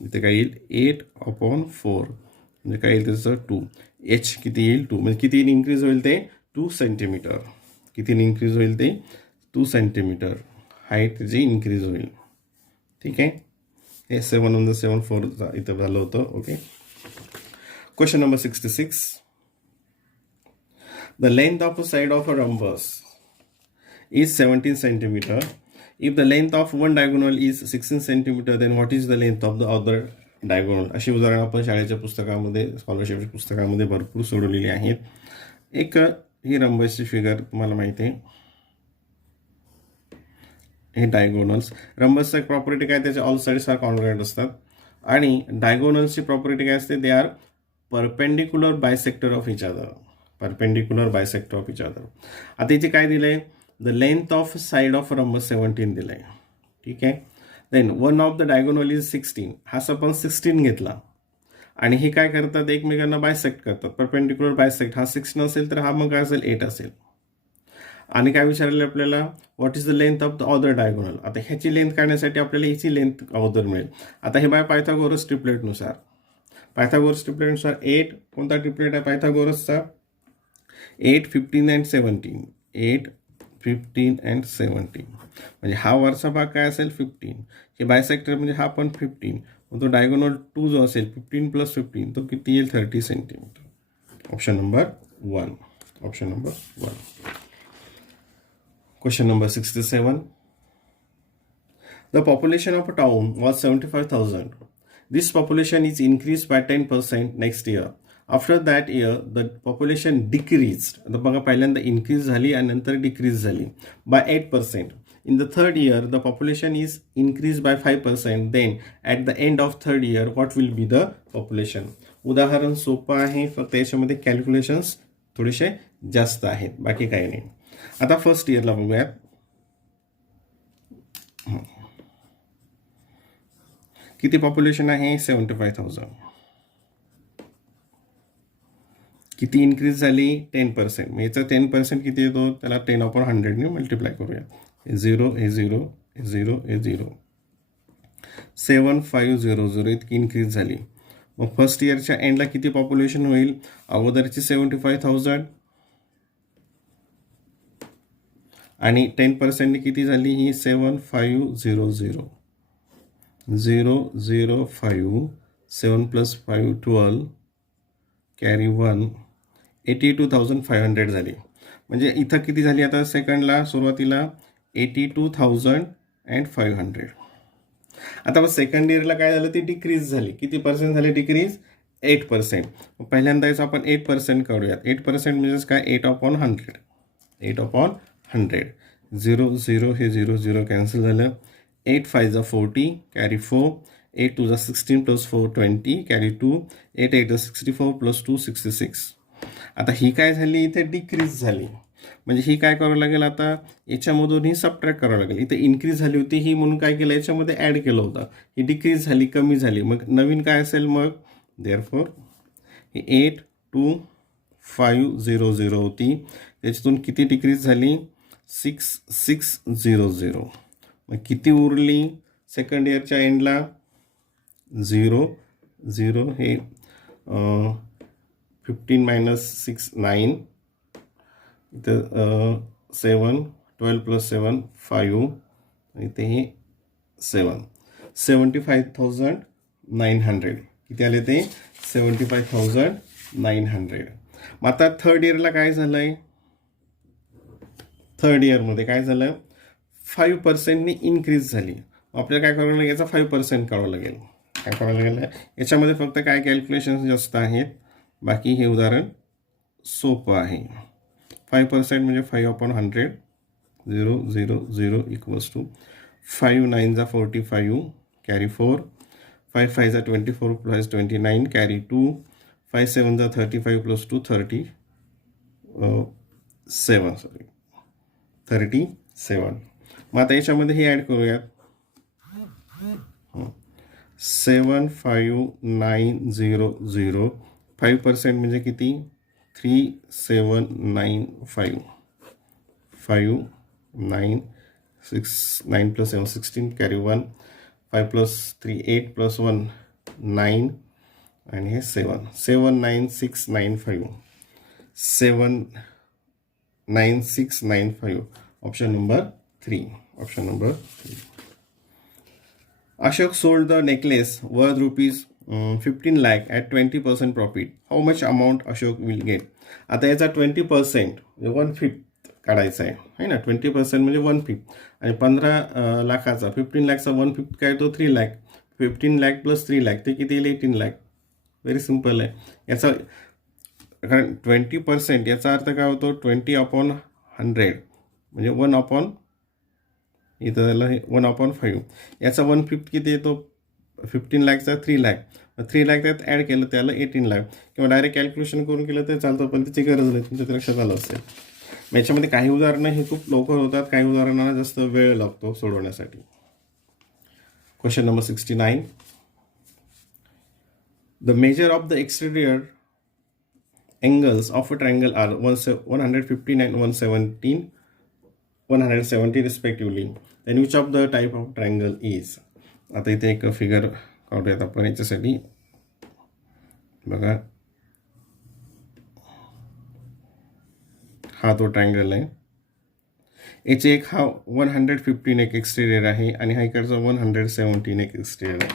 इथे काय येईल 8/4 म्हणजे काय येईल त्याचं 2. एच किती येईल 2, म्हणजे किती इन्क्रीज होईल ते 2 सेंटीमीटर. किती इन्क्रीज होईल ते 2 सेंटीमीटर हाईट त्याची इन्क्रीज होईल. ठीक आहे, हे 7 7 4 इथं झालं होतं. Okay, question number 66. The length of a side of a rhombus is 17 centimeter. If the length of one diagonal is 16 centimeter, then what is the length of the other diagonal? अशी उदाहरणं आपण शाळेच्या पुस्तकामध्ये, स्कॉलरशिपच्या पुस्तकामध्ये भरपूर सोडवलेली आहेत. एक ही रंबसची फिगर तुम्हाला माहिती आहे, हे डायगोनल्स. रंबसचा एक प्रॉपर्टी काय, त्याच्या ऑल साइड्स आर कॉन्ग्रुएंट असतात. आणि डायगोनल्सची प्रॉपर्टी काय असते, they are perpendicular bisector of each other. Perpendicular bisector of each other. आता इथे काय दिलंय, the length of side of rhombus 17 दिलंय. ठीक आहे, then one of the diagonal is 16. हा आपण 16 घेतला आणि हे काय करतात, एकमेकांना बायसेक्ट करतात. परपेंडिक्युलर बायसेक्ट, हा 16 असेल तर हा मग काय असेल 8 असेल. आणि काय विचारले आपल्याला, what is the length of the other diagonal. आता ह्याची लेंथ काढण्यासाठी आपल्याला ह्याची लेंथ अगोदर मिळेल. आता हे बाय पायथागोरस ट्रिपलेटनुसार, पायथागोरस ट्रिपलेटनुसार 8 कोणता ट्रिपलेट आहे पायथागोरसचा, 8 15 and 17. 8 15 and 17 म्हणजे हा वरचा भाग काय असेल 15. हे बायसेक्टर म्हणजे हा पण 15. तो डायगोनल 2 जो असेल 15 + 15 तो किती येईल 30 centimetre. Option number 1. Option number 1. Question number 67. The population of a town was 75,000. This population is increased by 10% next year. After that year, the population decreased. आता बघा, पहिल्यांदा इन्क्रीज झाली आणि नंतर डिक्रीज झाली by 8%. In the third year, the population is increased by 5%. Then, at the end of third year, what will be the population? उदाहरण सोपं आहे, फक्त याच्यामध्ये कॅल्क्युलेशन्स थोडेसे जास्त आहेत, बाकी काही नाही. आता फर्स्ट इयरला बघूयात. किती पॉप्युलेशन आहे 75,000. किती इन्क्रीज झाली 10%. मग याचा 10% किती येतो, त्याला 10/100 ने मल्टिप्लाय करूया. 0 हे 0 हे 0 हे 0 7500 इतकी इन्क्रीज झाली. मग फर्स्ट इयरच्या एंडला किती पॉप्युलेशन होईल, अगोदरची 75,000 आणि 10% किती झाली ही 7500 005 7 + 5 12 कॅरी 1 82,500 झाली. म्हणजे इथं किती झाली आता सेकंडला सुरुवातीला 82,500. आता मग सेकंड इयरला काय झालं, ती डिक्रीज झाली. किती पर्सेंट झाली डिक्रीज 8%. पहिल्यांदाच आपण 8% काढूयात. 8% म्हणजे काय 8/100. 8/100 0 0 हे 0 0 कॅन्सल झालं. 8 5 40 कॅरी 4 8 2 16 + 4 20 कॅरी 2 8 8 64 + 2 66. आता ही काय झाली, इथे डिक्रीज झाली. म्हणजे ही काय करावं लागेल, आता याच्यामधून ही सबट्रॅक्ट करावं लागेल. इथे इन्क्रीज झाली होती ही, म्हणून काय केलं याच्यामध्ये ॲड केलं होतं. ही डिक्रीज झाली, कमी झाली. मग नवीन काय असेल, मग देअरफॉर ही 82,500 होती, त्याच्यातून किती डिक्रीज झाली 6600. मग किती उरली सेकंड इयरच्या एंडला 0 0 हे 15 - 6 9 इथं 7 12 + 7 5 इथे हे 7 75,900. किती आले ते 75,900. मग आता थर्ड इयरला काय झालंय, थर्ड इयरमध्ये काय झालं 5%नी इन्क्रीज झाली. आपल्याला काय करावं लागेल, याचा 5% काढावं लागेल. काय करावं लागेल, याच्यामध्ये फक्त काय कॅल्क्युलेशन्स जास्त आहेत, बाकी हे उदाहरण सोपं आहे. 5% म्हणजे 5/100 0 0 0 = 5 9 45 carry 4 5 5 are 24 plus 29 carry 2, 5 7 are 35 plus 2 37 sorry 37. मग आता याच्यामध्ये हे ॲड करूयात 75900. 5% म्हणजे किती 3795. 596 9 plus 7 16 carry 1, 5 plus 3 8 plus 1 9 आणि हे 7 79695. 79695. Option number 3. Option number 3. Ashok sold the necklace worth rupees 15 lakh at 20% profit. How much amount Ashok will get? आता याचा 20% म्हणजे 1/5 काढायचा आहे ना. 20% म्हणजे 1/5 आणि 15 लाखाचा 15 लाखचा 1/5 काय तो 3 लाख. 15 लाख प्लस 3 लाख ते किती येईल 18 लाख. व्हेरी सिम्पल आहे याचा. कारण 20% याचा अर्थ काय होतो 20/100 म्हणजे 1/, इथं त्याला हे 1/5. याचा 1/5 किती येतो 15 लाखचा 3 लाख. 3 लाख त्यात ॲड केलं त्याला 18 लाख. किंवा डायरेक्ट कॅल्क्युलेशन करून केलं तर चालतं, पण त्याची गरज नाही, तुमच्या लक्षात आलं असेल. याच्यामध्ये काही उदाहरणं हे खूप लवकर होतात, काही उदाहरणांना जास्त वेळ लागतो सोडवण्यासाठी. Question number 69. The measure of the exterior angles of a triangle are 115 and 170 respectively. Then which of the type of triangle is? आता इथे एक फिगर काढूयात आपण याच्यासाठी. बघा हा तो ट्रायंगल आहे. याचे एक हा 115 एक एक्सटेरियर आहे आणि हा इकडचा 117 एक एक्सटेरियर आहे.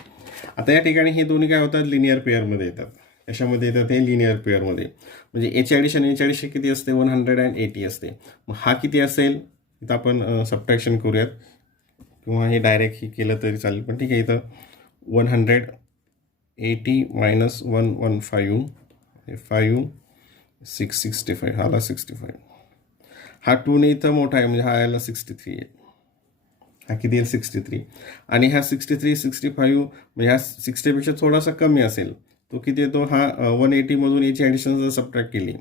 आता या ठिकाणी हे दोन्ही काय होतात लिनियर पेअरमध्ये येतात. कशामध्ये येतात हे लिनियर पेअरमध्ये. म्हणजे याची ॲडिशन याची ॲडिशन किती असते 180 असते. मग हा किती असेल इथं आपण सबट्रॅक्शन करूयात किंवा हे डायरेक्ट हे केलं तरी चालेल, पण ठीक आहे. इथं 180 मायनस 115 5 665 हाला 65. हा 2 ने इथं मोठा आहे म्हणजे हा याला 63 आहे. हा किती येईल 63 आणि हा 63 65 म्हणजे हा 60पेक्षा थोडासा कमी असेल. तो किती येतो हा 180 मधून याची ॲडिशन जर सबट्रॅक्ट केली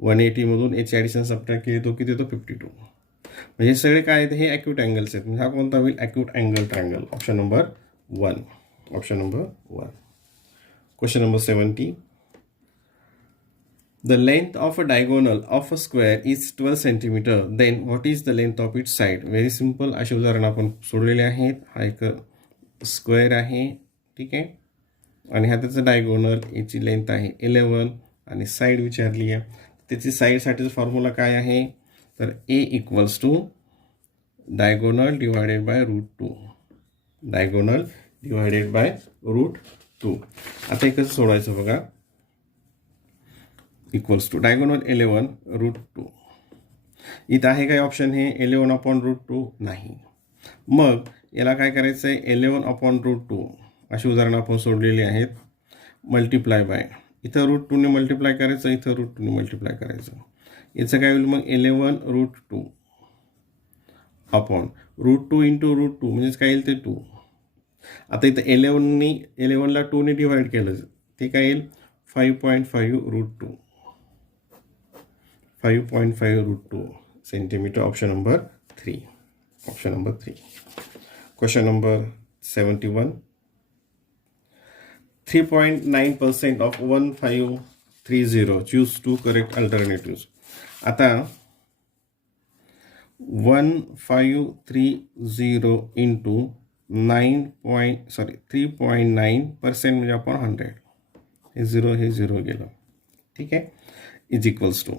180 मधून याची ॲडिशन सबट्रॅक्ट केली तो किती येतो 52. म्हणजे हे सगळे काय आहेत हे ॲक्यूट अँगल्स आहेत. म्हणजे हा कोणता होईल acute angle triangle. Option number 1. Option number 1. Question number 70. The length of a diagonal of a square is 12 cm. Then what is the length of its side? Very simple. असे उदाहरण आपण सोडलेले आहेत. हा एक स्क्वेअर आहे, ठीक आहे, आणि हा त्याचा डायगोनल. याची लेंथ आहे 11 आणि साईड विचारली आहे. त्याची साईडसाठीचा फॉर्म्युला काय आहे तर A equals to diagonal divided by √2. Diagonal divided by √2. आता हे कसं सोडायचं बघा. Equals to diagonal 11 √2. इथं आहे काय ऑप्शन हे 11/√2 नाही. मग याला काय करायचं आहे 11/√2 अशी उदाहरणं आपण सोडलेली आहेत. मल्टिप्लाय बाय इथं √2 ने मल्टिप्लाय करायचं, इथं √2 ने मल्टिप्लाय करायचं. याचं काय होईल मग 11√2 अपॉन √2 इंटू √2 म्हणजेच काय येईल ते 2. आता इथं 11ला 2 ने डिवाइड केलं ते काय येईल 5.5√2. 5.5√2 centimetre. Option number 3. Option number 3. Question number 71. 3.9% of 1530. Choose two correct alternatives. आता 1530 इंटू 3.9% म्हणजे आपण 100. हे 0 गेलं, ठीक आहे, is equals to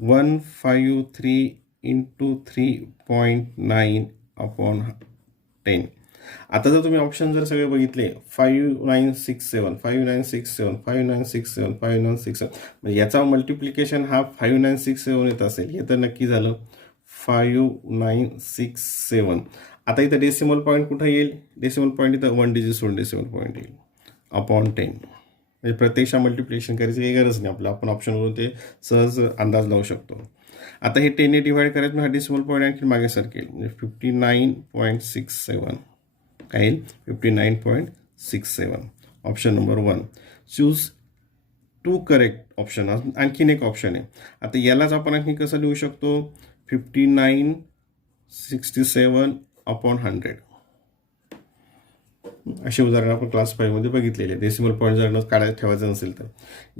153 into 3.9 upon 10. आता जर तुम्ही ऑप्शन जर सगळे बघितले 5967 5967 5967 5967 म्हणजे याचा मल्टिप्लिकेशन हा 5967 येत असेल. हे तर नक्की झालं 5967. आता इथं डेसिमल पॉईंट कुठं येईल डेसिमल पॉईंट इथं 1 डिजिट सोडून डेसिमल पॉईंट येईल अपॉन 10. म्हणजे प्रत्यक्ष मल्टिप्लिकेशन करायची काही गरज नाही आपल्याला. आपण ऑप्शनवरून ते सहज अंदाज लावू शकतो. आता हे 10 ने डिवाइड करायचं हा डेसिमल पॉईंट आणखी मागे सरकेल म्हणजे 59.67 काय येईल 59.67. 967. Option number 1. Choose 2 correct option. आणखीन एक ऑप्शन आहे. आता यालाच आपण आणखी कसं लिहू शकतो? 5967 अपॉन 100. असे उदाहरण आपण क्लास 5 मध्ये बघितलेले. डेसिमल पॉईंट जर काढायला ठेवायचं नसेल तर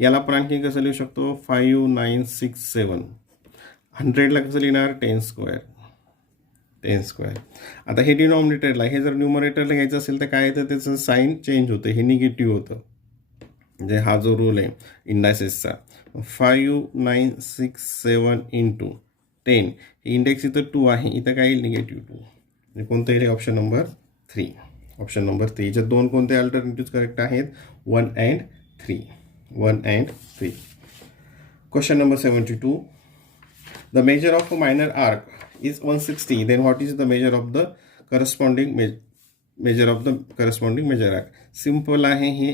याला आपण आणखी कसं लिहू शकतो? 5967. 100ला कसं लिहिणार? 10 स्क्वेअर. 10 स्क्वेअर. आता हे डिनॉमिनेटरला, हे जर न्यूमरेटरला घ्यायचं असेल तर काय तर त्याचं साईन चेंज होतं, हे निगेटिव्ह होतं. म्हणजे हा जो रूल आहे इंडायसेसचा, 5967 इंटू 10. इंडेक्स इथं 2 आहे, इथं काय येईल? निगेटिव्ह 2. म्हणजे कोणतं येईल? Option number 3. Option number 3. याच्यात दोन कोणते अल्टरनेटिव्ह करेक्ट आहेत? 1 and 3. 1 and 3. Question number 72. The measure of a minor arc is 160. Then what is the measure of the corresponding measure of the corresponding major arc? Simple आहे हे.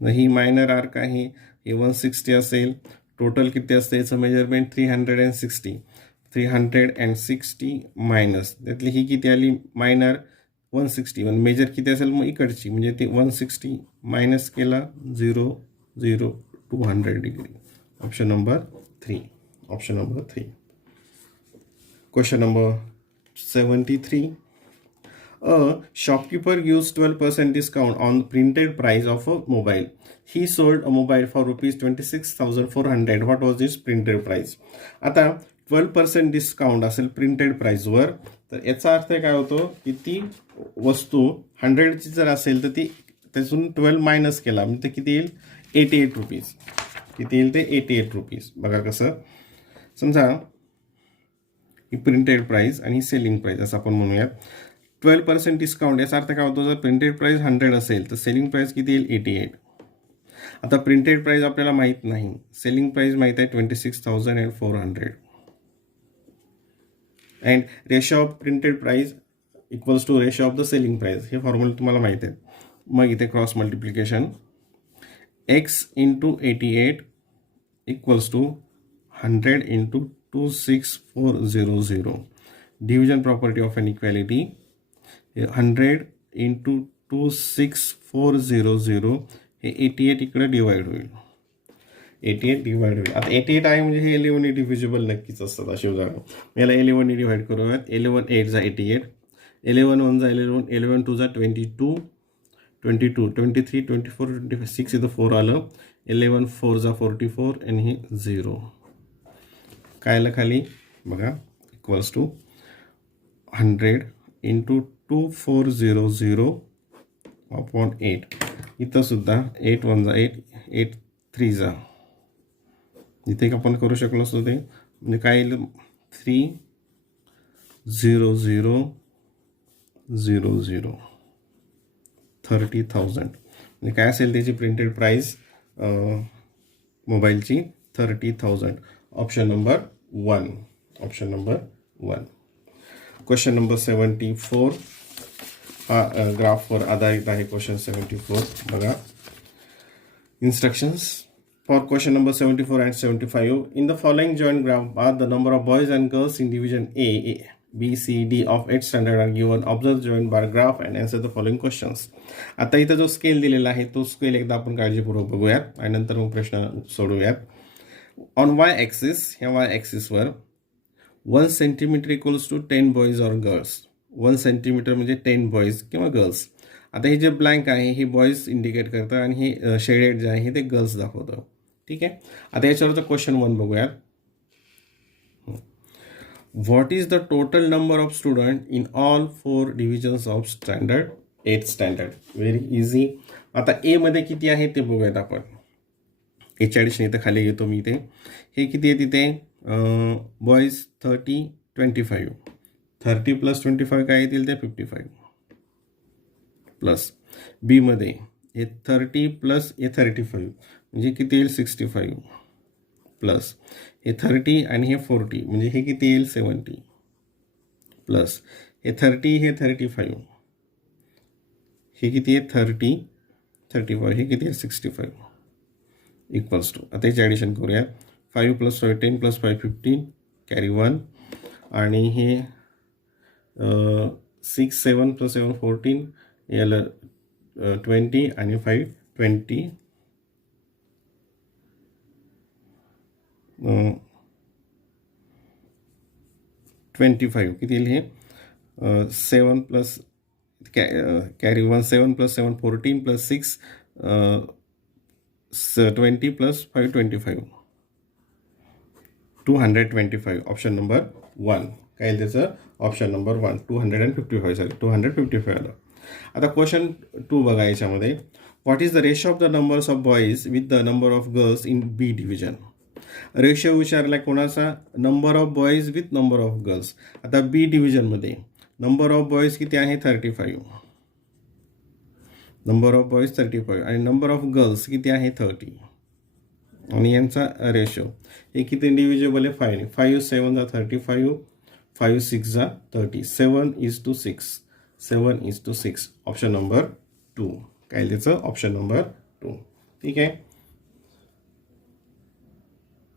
ही minor arc आहे, हे 160 असेल. Total किती असते याचं measurement? 360. 360 minus त्यातली ही किती आली? मायनर 160. मेजर किती असेल मग इकडची, म्हणजे ते 160 मायनस केला 0 0 200 degree. Option number 3. Option number 3. Question number 73. A shopkeeper gives 12% discount on the printed price of a mobile. He sold a mobile for rupees 26,400. What was this printed price? आता 12% discount असेल printed प्राइसवर, तर याचा अर्थ काय होतो की ती वस्तू 100ची जर असेल तर ती त्यातून 12 मायनस केला म्हणजे ते किती येईल? 88 रुपीज. किती येईल ते? 88 रुपीज. बघा कसं, समजा ही प्रिंटेड प्राइस आणि सेलिंग प्राइस असं आपण म्हणूयात. 12% डिस्काउंट याचा अर्थ काय होतो? जर प्रिंटेड प्राइस 100 असेल तर सेलिंग प्राइस किती येईल? 88. आता प्रिंटेड प्राइस आपल्याला माहीत नाही, सेलिंग प्राइस माहीत आहे 26,400. And ratio of printed price equals to ratio of the selling price. हे फॉर्म्युला तुम्हाला माहीत आहे. मग इथे cross multiplication x into 88 equals to 100 into 26400. Division property of an equality. 100 into 26400 हे 88 इकडे डिवाइड होईल. 88 डिवाइड होईल. आता 88 आहे म्हणजे हे 11 डिव्हिजिबल नक्कीच असतात असे उदाहरण. याला 11 डिवाइड करूयात. 11 8 जा 88. 11 1 जा 11. 11 2 जा 22. 22 23 24 26 इथं 4 आलं. 11 4 जा 44 आणि हे 0. काय आलं खाली? बघा इक्वल्स टू 100 इंटू 2400 अपॉन 8. इथं सुद्धा 8 1 जा 8 8 3 जा. इथे आपण करू शकलो असतो ते, म्हणजे काय येईल? 30000 30,000. म्हणजे काय असेल त्याची प्रिंटेड प्राइस मोबाईलची? 30,000. Option number 1. Option number 1. Question number 74. हा ग्राफवर आधारित आहे क्वेश्चन 74. बघा instructions for question number 74 and 75. In the following joint graph are the number of boys and girls in division A, B, C, D of 8th standard are given. Observe joint bar graph and answer the following questions. आता इथं जो scale दिलेला आहे तो scale एकदा आपण काळजीपूर्वक बघूयात आणि नंतर मग प्रश्न सोडवूयात. ऑन y ॲक्सिस, ह्या y ॲक्सिसवर 1 सेंटीमीटर इक्वल्स टू 10 बॉईज और गर्ल्स. 1 सेंटीमीटर म्हणजे 10 बॉईज किंवा गर्ल्स. आता हे जे ब्लँक आहे हे बॉईज इंडिकेट करतं आणि हे शेडेड जे आहे ते गर्ल्स दाखवतं. ठीक आहे. आता याच्यावरचं क्वेश्चन 1 बघूयात. What is the total number of student in all 4 divisions of standard 8th standard? Very easy. आता ए मध्ये किती आहे ते बघूयात आपण. एच्या ॲडिशन इथं खाली घेतो मी. इथे हे किती आहे? तिथे बॉईज 30 25. 30 प्लस 25 काय येतील ते? 55. प्लस बी मध्ये हे 30 प्लस हे 35 म्हणजे किती येईल? 65. प्लस हे 30 आणि हे 40 म्हणजे हे किती येईल? 70. प्लस हे 30 हे 35 हे किती आहे? 30 35 हे किती आहे? 65 इक्वल्स टू. आता याची ॲडिशन करूया. 5 प्लस 5 10 प्लस 5 15 कॅरी 1 आणि हे 6 7 प्लस 7 14 याला 20 आणि 5 20 25 किती येईल हे 7 plus carry 1 7 plus 7 14 plus 6 20 plus 5 25 225 option number 1 काय येईल त्याचं ऑप्शन नंबर 1 255 झालं 255 आलं. आता क्वेश्चन 2 बघा याच्यामध्ये what is the ratio of the numbers of boys with the number of girls in B division. Ratio विचारला कोणाचा number of boys with number of girls. आता बी डिव्हिजनमध्ये नंबर ऑफ बॉईज किती आहे 35 नंबर ऑफ बॉईज 35 आणि number of girls किती आहे 30 आणि यांचा रेशो हे किती इंडिव्हिज्युअल आहे 5 7 जा 35 5 6 जा 30 7:6 7:6 ऑप्शन नंबर 2 काय त्याचं ऑप्शन नंबर 2. ठीक आहे.